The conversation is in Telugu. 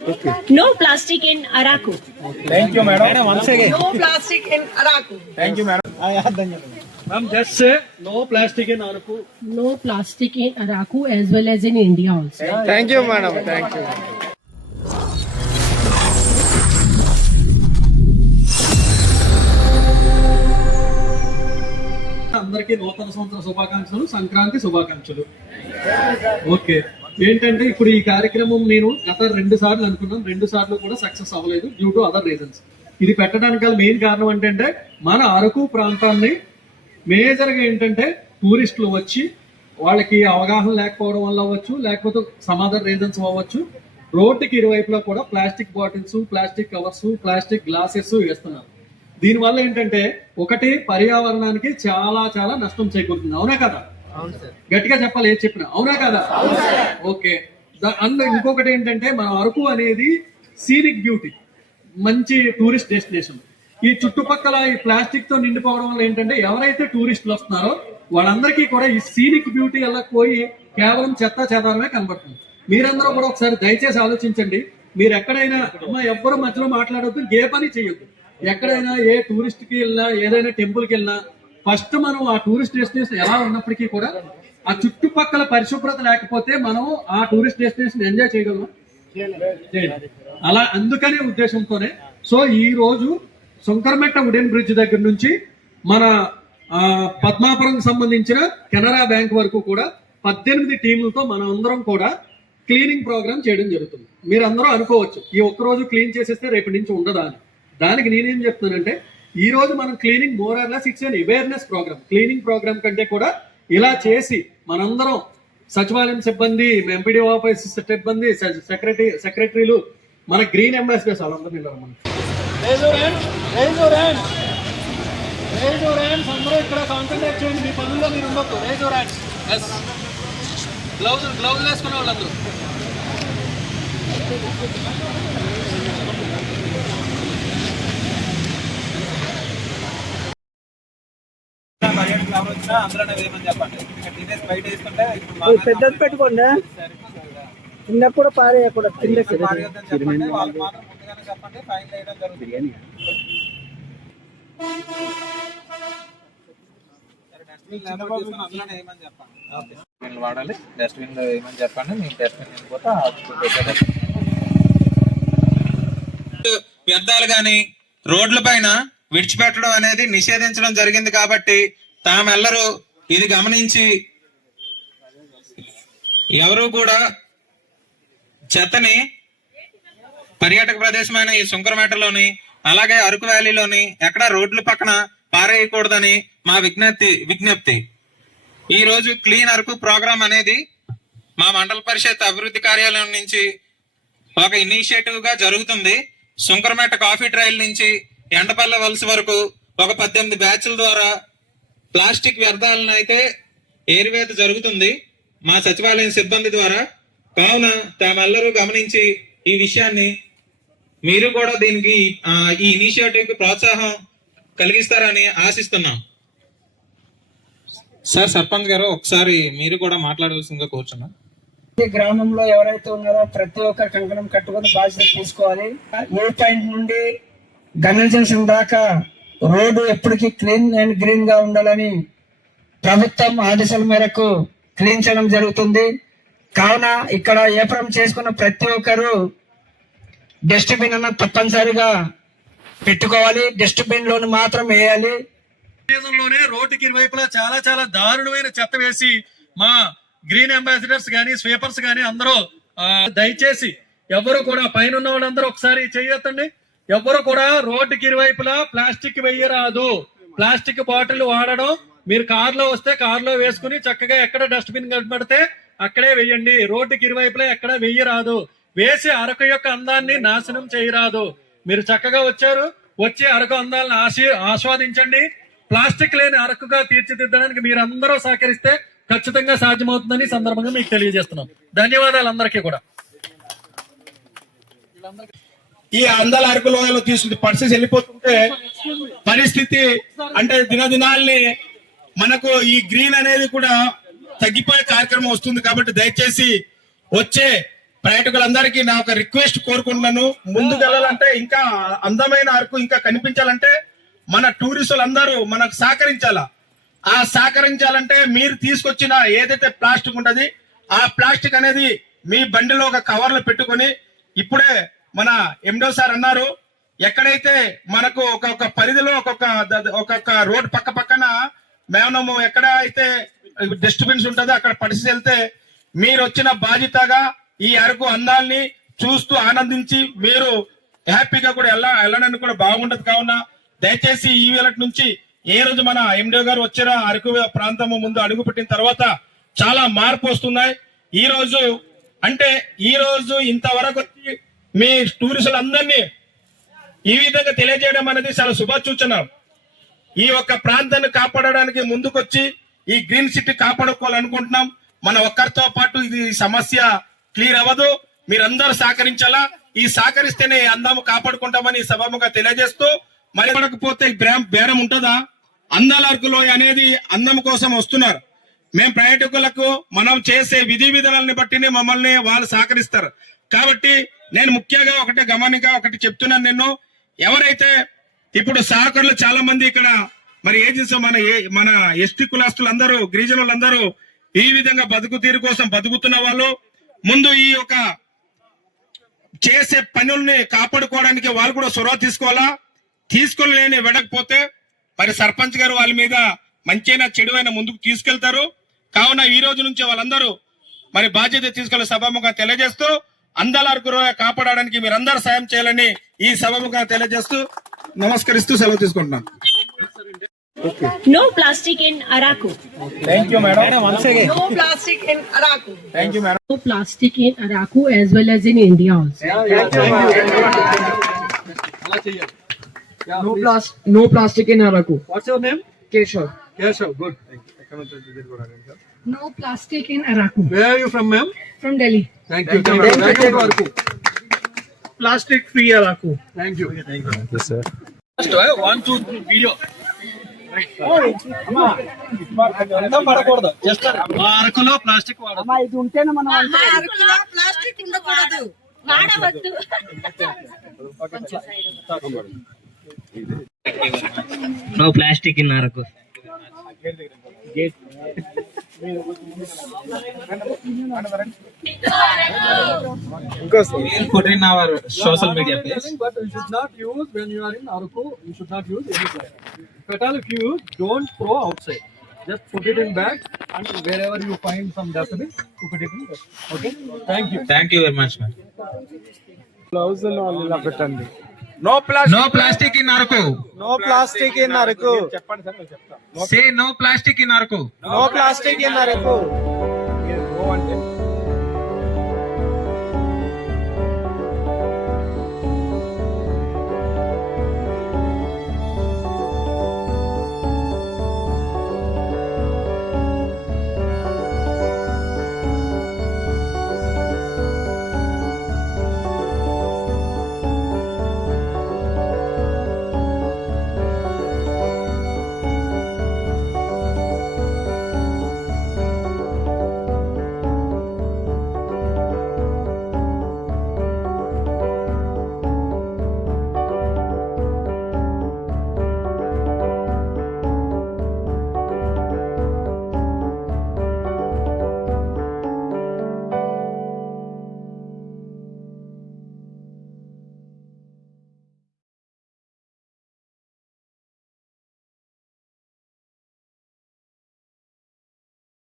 Okay. No plastic in Araku. Thank you, madam. Once again. No plastic in Araku. Thank you, madam. Ma'am, just say no plastic in Araku. No plastic in Araku as well as in India also. Thank you, madam. Thank you. అందరికీ నూతన సంవత్సర శుభాకాంక్షలు, సంక్రాంతి శుభాకాంక్షలు. ఓకే, ఏంటంటే ఇప్పుడు ఈ కార్యక్రమం నేను గత 2 సార్లు అనుకున్నాం, 2 సార్లు కూడా సక్సెస్ అవ్వలేదు డ్యూ టు అదర్ రీజన్స్. ఇది పెట్టడానికి గల మెయిన్ కారణం ఏంటంటే మన అరకు ప్రాంతాన్ని మేజర్ గా ఏంటంటే టూరిస్టులు వచ్చి వాళ్ళకి అవగాహన లేకపోవడం వల్ల అవ్వచ్చు, లేకపోతే సమ్ అదర్ రీజన్స్ అవ్వచ్చు, రోడ్డుకి ఇరువైపులా కూడా plastic bottles, plastic covers, plastic glasses వేస్తున్నారు. దీనివల్ల ఏంటంటే ఒకటి పర్యావరణానికి చాలా చాలా నష్టం చేకూరుతుంది. అవునా కదా? గట్టిగా చెప్పాలి, ఏది చెప్పినా అవునా కదా? ఓకే. ఇంకొకటి ఏంటంటే మన అరకు అనేది సీనిక్ బ్యూటీ, మంచి టూరిస్ట్ డెస్టినేషన్. ఈ చుట్టుపక్కల ఈ ప్లాస్టిక్ తో నిండిపోవడం వల్ల ఏంటంటే ఎవరైతే టూరిస్టులు వస్తున్నారో వాళ్ళందరికీ కూడా ఈ సీనిక్ బ్యూటీ వెళ్ళకపోయి కేవలం చెత్త చెదారమే కనబడుతుంది. మీరందరూ కూడా ఒకసారి దయచేసి ఆలోచించండి. మీరు ఎక్కడైనా ఎవ్వరు మధ్యలో మాట్లాడొద్దు, ఏ పని చేయొద్దు. ఎక్కడైనా ఏ టూరిస్ట్ కి వెళ్ళినా, ఏదైనా టెంపుల్ కి వెళ్ళినా ఫస్ట్ మనం ఆ టూరిస్ట్ డెస్టినేషన్ ఎలా ఉన్నప్పటికీ కూడా ఆ చుట్టుపక్కల పరిశుభ్రత లేకపోతే మనం ఆ టూరిస్ట్ డెస్టినేషన్ ఎంజాయ్ చేయగలం. అలా అందుకనే ఉద్దేశంతోనే సో ఈ రోజు శంకరమెట్ట వుడెన్ బ్రిడ్జ్ దగ్గర నుంచి మన పద్మాపురం సంబంధించిన కెనరా బ్యాంక్ వరకు కూడా 18 టీములతో మనం అందరం కూడా క్లీనింగ్ ప్రోగ్రామ్ చేయడం జరుగుతుంది. మీరు అందరూ అనుకోవచ్చు ఈ ఒక్కరోజు క్లీన్ చేసేస్తే రేపటి నుంచి ఉండదా అని. దానికి నేనేం చెప్తున్నానంటే ఈ రోజు మనం cleaning more or less it's an awareness program. Cleaning program కంటే కూడా ఇలా చేసి మనందరం సచివాలయం సిబ్బంది, ఎంపీడీ ఆఫీస్ సిబ్బంది, సెక్రటరీలు, మన గ్రీన్ అంబాసిడర్స్ వాళ్ళందరూ నిలబడమని అందరూ ఇక్కడ కాన్సన్ట్రేట్ చేయండి. మీ పనుల్లో మీరు ఉండొద్దు. గ్లౌజ్ వేసుకునే వాళ్ళందరూ పెద్దది పెట్టుకోండి, చిన్నప్పుడు పారేయకూడదు. వాడాలి, డస్ట్బిన్ లో ఏమని చెప్పండి. మీకు డస్ట్బిన్ వెళ్ళిపోతే వ్యర్థాలు గాని రోడ్ల పైన విడిచిపెట్టడం అనేది నిషేధించడం జరిగింది. కాబట్టి తామెల్లరూ ఇది గమనించి ఎవరు కూడా చెత్తని పర్యాటక ప్రదేశమైన ఈ శంకరమేటలోని అలాగే అరకు వ్యాలీలోని ఎక్కడ రోడ్ల పక్కన పారేయకూడదని మా విజ్ఞప్తి. ఈ రోజు క్లీన్ అరకు ప్రోగ్రామ్ అనేది మా మండల పరిషత్ అభివృద్ధి కార్యాలయం నుంచి ఒక ఇనిషియేటివ్ గా జరుగుతుంది. శంకరమేట కాఫీ ట్రయల్ నుంచి ఎండపల్లె వలస వరకు ఒక 18 బ్యాచ్ల ద్వారా ప్లాస్టిక్ వ్యర్థాలను అయితే ఏరివేత జరుగుతుంది మా సచివాలయం సిబ్బంది ద్వారా. కావున తామెల్లరూ గమనించి ఈ విషయాన్ని మీరు కూడా దీనికి ఈ ఇనిషియేటివ్ కి ప్రోత్సాహం కలిగిస్తారని ఆశిస్తున్నాం. సార్ సర్పంచ్ గారు ఒకసారి మీరు కూడా మాట్లాడవలసిందిగా కోరుచున్నాం. గ్రామంలో ఎవరైతే ఉన్నారో ప్రతి ఒక్కరు కంకణం కట్టుకొని బాధ్యత తీసుకోవాలి. ఏ పాయింట్ నుండి గన్నెల జంక్షన్ దాకా రోడ్డు ఎప్పటికీ క్లీన్ అండ్ గ్రీన్ గా ఉండాలని ప్రభుత్వం ఆదేశాల మేరకు క్లీన్ చేయడం జరుగుతుంది. కావున ఇక్కడ ఏప్రం చేసుకున్న ప్రతి ఒక్కరు డస్ట్బిన్ అన్న తప్పనిసరిగా పెట్టుకోవాలి. డస్ట్బిన్ లోని మాత్రం వేయాలి. లోనే రోడ్డుకి ఇరువైపులా చాలా చాలా దారుణమైన చెత్త వేసి మా గ్రీన్ అంబాసిడర్స్ గానీ స్వీపర్స్ గానీ అందరూ దయచేసి ఎవరు కూడా పైన ఉన్న వాళ్ళందరూ ఒకసారి చేయొద్దండి. ఎవరు కూడా రోడ్డుకి ఇరువైపులా ప్లాస్టిక్ వెయ్యరాదు. ప్లాస్టిక్ బాటిల్ వాడడం మీరు కారులో వస్తే కారులో వేసుకుని చక్కగా ఎక్కడ డస్ట్బిన్ కనబడితే అక్కడే వెయ్యండి. రోడ్డుకి ఇరువైపులా ఎక్కడ వెయ్యరాదు. వేసి అరకు యొక్క అందాన్ని నాశనం చేయరాదు. మీరు చక్కగా వచ్చారు, వచ్చి అరకు అందాలను ఆస్వాదించండి. ప్లాస్టిక్ లేని అరకుగా తీర్చిదిద్దడానికి మీరందరూ సహకరిస్తే ఖచ్చితంగా సాధ్యమవుతుందని సందర్భంగా మీకు తెలియజేస్తున్నాం. ధన్యవాదాలు అందరికీ కూడా. ఈ అందాల అరకు లోయలో తీసుకుంటే పరిస్థితి వెళ్ళిపోతుంటే పరిస్థితి అంటే దినదినాల్ని మనకు ఈ గ్రీన్ అనేది కూడా తగ్గిపోయే కార్యక్రమం వస్తుంది. కాబట్టి దయచేసి వచ్చే పర్యాటకులందరికీ నా ఒక రిక్వెస్ట్ కోరుకుంటున్నాను. ముందుకు వెళ్ళాలంటే, ఇంకా అందమైన అరకు ఇంకా కనిపించాలంటే మన టూరిస్టులందరూ మనకు సహకరించాలా. ఆ సహకరించాలంటే మీరు తీసుకొచ్చిన ఏదైతే ప్లాస్టిక్ ఉంటది, ఆ ప్లాస్టిక్ అనేది మీ బండిలో ఒక కవర్లో పెట్టుకొని, ఇప్పుడే మన ఎండో సార్ అన్నారు, ఎక్కడైతే మనకు ఒక్కొక్క పరిధిలో ఒక్కొక్క రోడ్ పక్క పక్కన మనము ఎక్కడ అయితే డస్ట్బిన్స్ ఉంటుందో అక్కడ పడిసి వెళ్తే, మీరు వచ్చిన బాధ్యతగా ఈ అరకు అందాల్ని చూస్తూ ఆనందించి మీరు హ్యాపీగా కూడా వెళ్ళడానికి కూడా బాగుంటది. కావున దయచేసి ఈ వేళ నుంచి ఏ రోజు మన ఎండిఓ గారు వచ్చిన అరకు ప్రాంతము ముందు అడుగు పెట్టిన తర్వాత చాలా మార్పు వస్తున్నాయి. ఈ రోజు అంటే ఈ రోజు ఇంతవరకు వచ్చి మీ టూరిస్టులందరినీ ఈ విధంగా తెలియజేయడం అనేది చాలా శుభసూచన. ఈ యొక్క ప్రాంతాన్ని కాపాడడానికి ముందుకొచ్చి ఈ గ్రీన్ సిటీ కాపాడుకోవాలనుకుంటున్నాం. మన ఒక్కరితో పాటు ఇది సమస్య క్లియర్ అవ్వదు. మీరందరూ సహకరించాలా. ఈ సహకరిస్తేనే అందము కాపాడుకుంటామని సభముగా తెలియజేస్తూ, మరి పడకపోతే బేరం ఉంటుందా? అందాల అరకు లోయ అనేది అందం కోసం వస్తున్నారు. మేము పర్యాటకులకు మనం చేసే విధి విధానాలని బట్టినే మమ్మల్ని వాళ్ళు సహకరిస్తారు. కాబట్టి నేను ముఖ్యంగా ఒకటి చెప్తున్నాను. నేను ఎవరైతే ఇప్పుడు సహకారులు చాలా మంది ఇక్కడ మరి ఏజెన్సీ మన ఎస్టీ కులస్తులందరూ గిరిజనులందరూ ఈ విధంగా బతుకు తీరు కోసం బతుకుతున్న వాళ్ళు ముందు ఈ యొక్క చేసే పనుల్ని కాపాడుకోవడానికి వాళ్ళు కూడా చొరవ తీసుకోవాలా. తీసుకోలేని వెడకపోతే మరి సర్పంచ్ గారు వాళ్ళ మీద మంచైనా చెడువైనా ముందుకు తీసుకెళ్తారు. కావున ఈ రోజు నుంచి వాళ్ళందరూ మరి బాధ్యత తీసుకెళ్లే సభముగా తెలియజేస్తూ, అందాల అరకు లోయ కాపాడడానికి మీరందరూ సాయం చేయాలని ఈ సభముగా తెలియజేస్తూ నమస్కరిస్తూ సెలవు తీసుకుంటున్నాను. No plastic in Araku. Thank you madam. No plastic in Araku as well as in India also. అలా చేయాలి. No plastic in Araku. What's your name? Keshav. Keshav. Good. No plastic in Araku. Where are you from ma'am? From Delhi. Thank you. Thank you వరకు. Plastic free Araku. Thank you. First 1 2 3 వీడియో. పడకూడదు. జస్ట్ అరకులో ప్లాస్టిక్ వాడదు. ఇది ఉంటేనే మనం ప్లాస్టిక్ ఉండకూడదు. వాడవద్దు. No plastic in Araku. We'll put in our social media page. But you should not use when you are in Araku. You should not use any plastic. If at all, if you use, don't throw outside. Just put it in bag and wherever you find some dustbin, you put it in there. Okay. Thank you. Thank you very much, man. పెట్టండి. No plastic in Araku. No plastic in Araku. Say no plastic in Araku. No plastic in Araku.